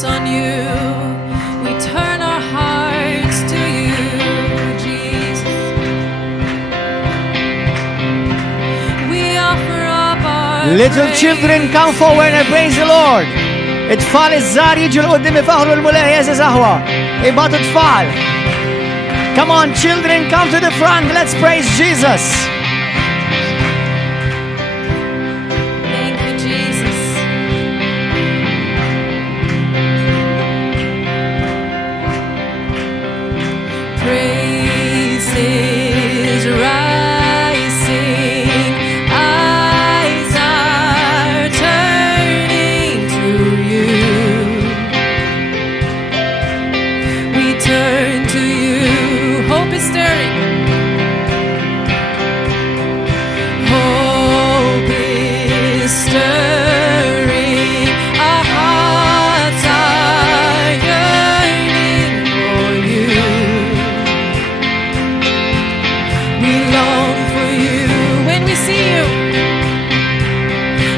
focus on you. We turn our hearts to you, Jesus. We offer up our Little praise. children, come forward and praise the Lord. it-tfal iż-żar jiġu l-qoddim ifaħru l-mulejjes iżaħwa. Ibatu t-tfal. Come on, children, come to the front. Let's praise Jesus. Thank you, Jesus. Praises rising, eyes are turning to you. We turn to you. Hope is stirring. Hope is stirring. Our hearts are yearning for you. We long for you when we see you.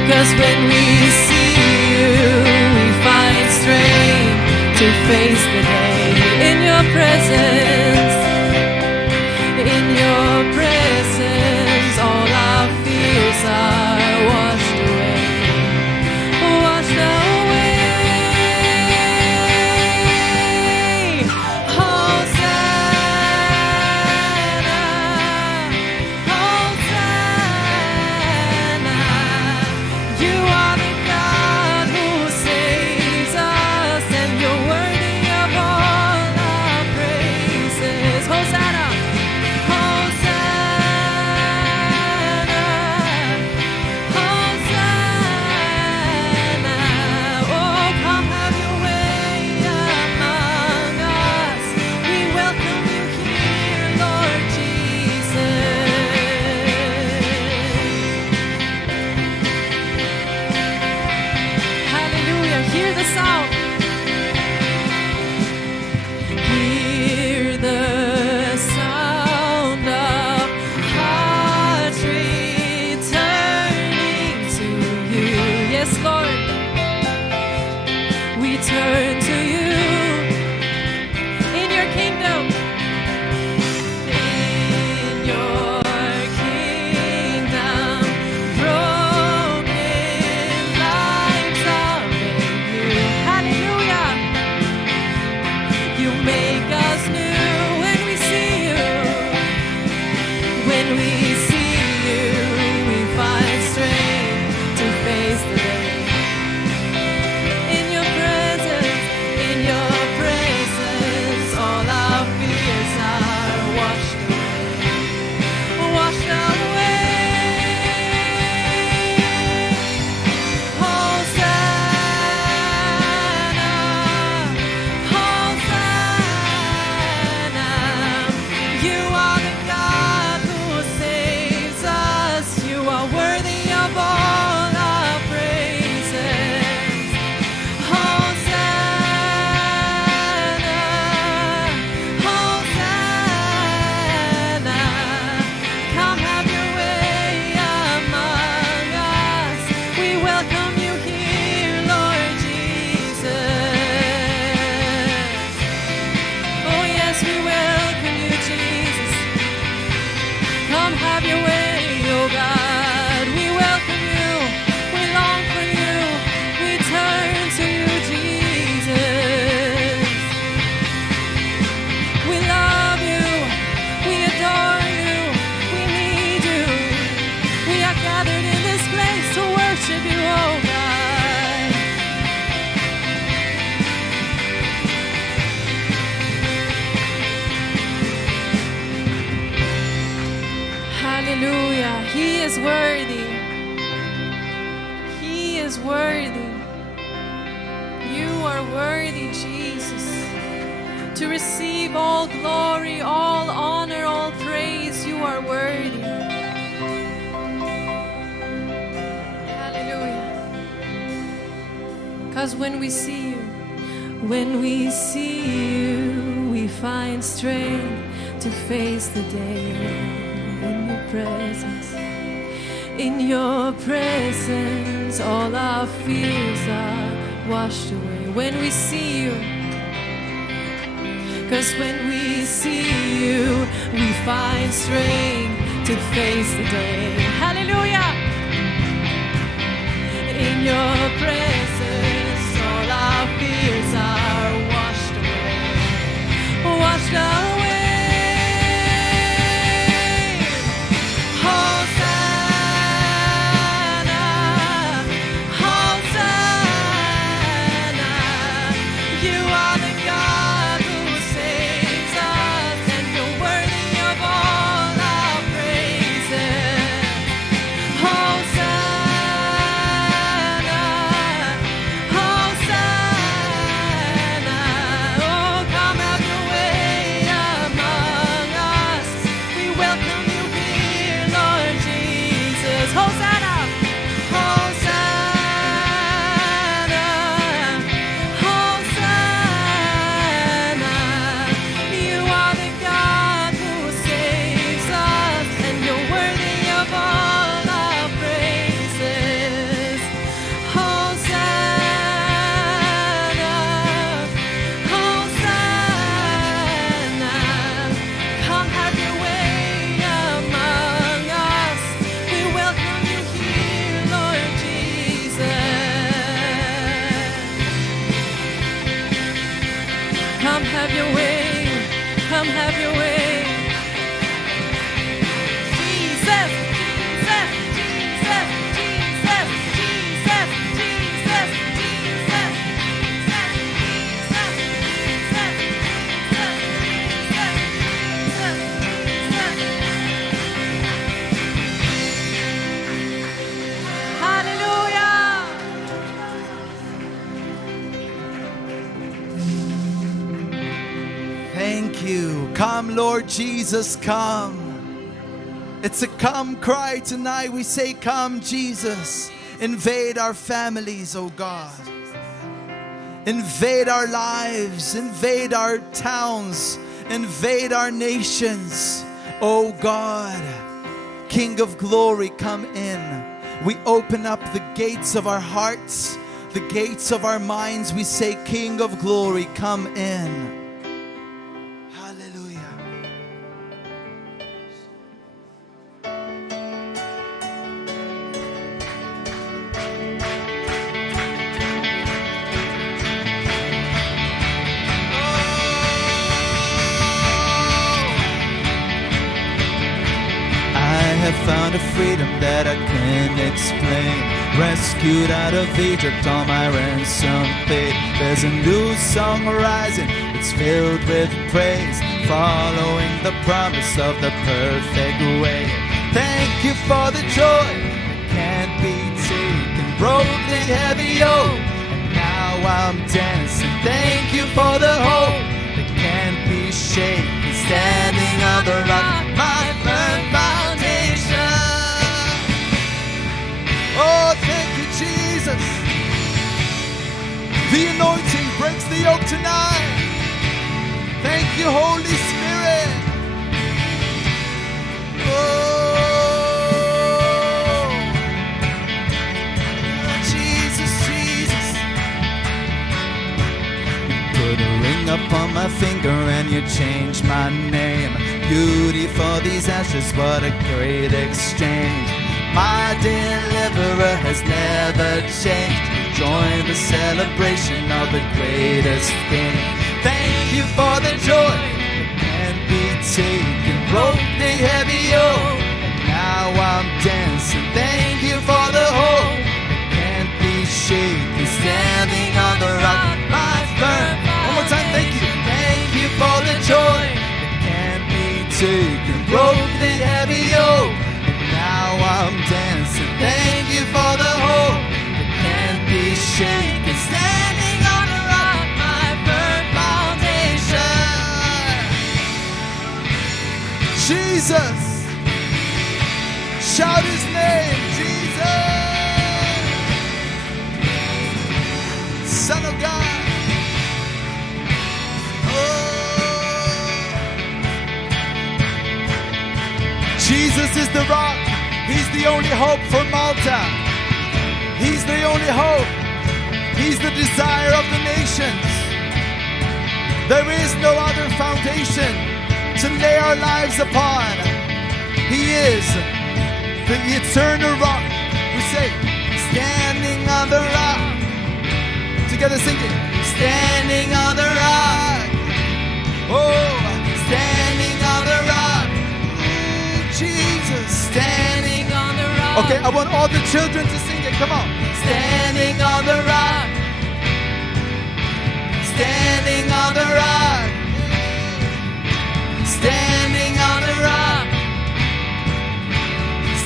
'Cause when we see you, we find strength to face the day in your presence. In your presence, all our fears are washed away. Washed away. Hosanna, Hosanna. You are the God who saves us, and you're worthy of all our praises. Hosanna, Hosanna, Hosanna. Oh, come have your way among us. We welcome you here, Lord Jesus. Hallelujah. Hear the sound. Hear the sound of hearts returning to you. Yes, Lord. We turn to you in your kingdom. In your kingdom, broken lives are made new. Hallelujah. You make us new when we see you. When we see you, we find strength to face the day. In your presence, all our fears are washed away. Hosanna, Hosanna. You are the God who saves us. You are worthy of all our praises. Hosanna, Hosanna. Come have your way among us. We welcome you here, Lord Jesus. Oh yes, we welcome you, Jesus. Come have your way, oh God. We welcome you. We long for you. We turn to you, Jesus. We love you. We adore you. We need you. We are gathered in this place to worship you, oh God. Hallelujah. He is worthy. He is worthy. You are worthy, Jesus, to receive all glory, all honor, all praise. You are worthy. Hallelujah. Because when we see you, we find strength to face the day. In your presence, in your presence, all our fears are washed away when we see you. 'Cause when we see you, we find strength to face the day. Hallelujah! In your presence, all our fears are washed away. Washed away. Come have your way, come have your way. Jesus, Jesus, Jesus, Jesus, Jesus, Jesus, Jesus, Hallelujah. Thank you. Come, Lord Jesus, come. It's a come cry tonight. We say, come, Jesus. Invade our families, oh God. Invade our lives. Invade our towns. Invade our nations, oh God. King of glory, come in. We open up the gates of our hearts, the gates of our minds. We say, King of glory, come in. I have found a freedom that I can't explain. Rescued out of Egypt, all my ransom paid. There's a new song rising, it's filled with praise, following the promise of the perfect way. Thank you for the joy that can't be taken, broke the heavy yoke, and now I'm dancing. Thank you for the hope that can't be shaken, standing on the rock, my firm foundation. Oh, thank you, Jesus. The anointing breaks the yoke tonight. Thank you, Holy Spirit. Oh, Jesus, Jesus. You put a ring up on my finger and you changed my name. Beauty for these ashes, what a great exchange. My deliverer has never changed. Join the celebration of the greatest King. Thank you for the joy that can't be taken, broke the heavy yoke, and now I'm dancing. Thank you for the hope that can't be shaken, standing on the rock, my firm. One more time, thank you. Thank you for the joy that can't be taken, broke the heavy yoke, and now I'm dancing. Thank you for the hope that can't be shaken, standing on the rock, my firm foundation. Jesus, shout his name, Jesus, Son of God. Jesus is the rock. He's the only hope for Malta. He's the only hope. He's the desire of the nations. There is no other foundation to lay our lives upon. He is the eternal rock. We say, standing on the rock. Together singing, standing on the rock. Oh, standing on the rock. Jesus, Standing on the rock. okay, I want all the children to sing it. Come on. Standing on the rock. Standing on the rock. Standing on the rock.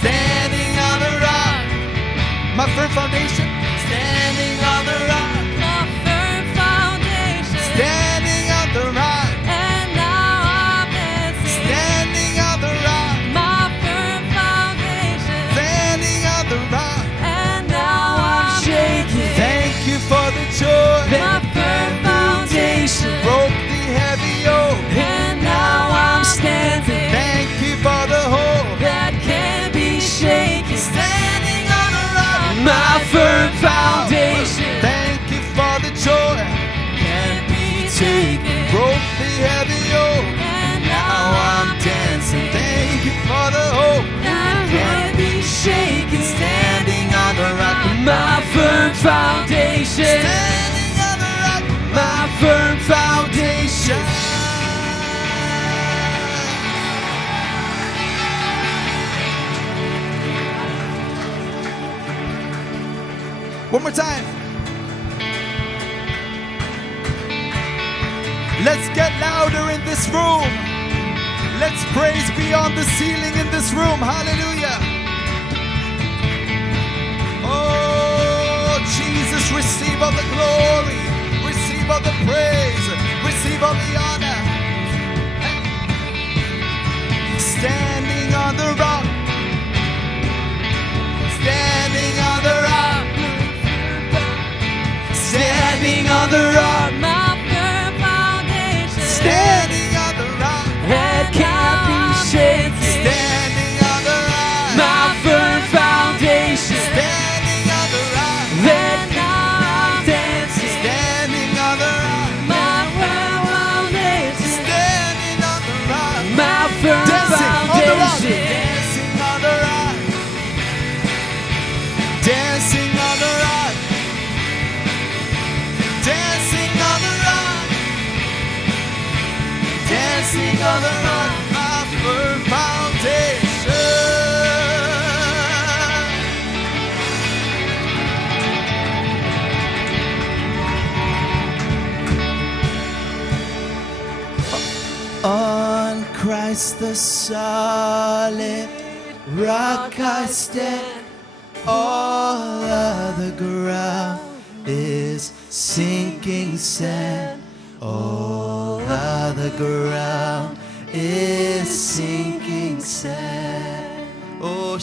Standing on the rock. My firm foundation. Standing on the rock. My firm foundation. Standing on the rock. And now I'm dancing. Standing on the rock. My firm foundation. Standing on the rock. And now I'm shaking. Thank you for the joy. My firm foundation. Broke the heavy yoke. And now I'm standing. Thank you for the hope. That can't be shaken. Standing on the rock. My firm foundation. Thank you for the joy. Can't be taken. Broke the heavy yoke. And Now I'm dancing. Thank you for the hope. That can't be shaken. Standing on the rock. My firm foundation. Standing on the rock. My firm foundation. One more time. Let's get louder in this room. Let's praise beyond the ceiling in this room. Hallelujah. Oh, Jesus, receive all the glory. Receive all the praise. Receive all the honor. Standing on the rock. Standing on the rock. Standing on the rock. My firm foundation. Standing on the rock. That can't be shaken. Standing on the rock. My firm foundation. Standing on the rock. Then now I'm dancing. Standing on the rock. My firm foundation. Standing on the rock. My firm Dancing on the rock. foundation. Dancing on the rock. Dancing on the rock. Dancing on the rock. Dancing on the rock. My firm foundation. On Christ the solid rock I stand. All other ground is sinking sand. All other ground is sinking sand. Oh,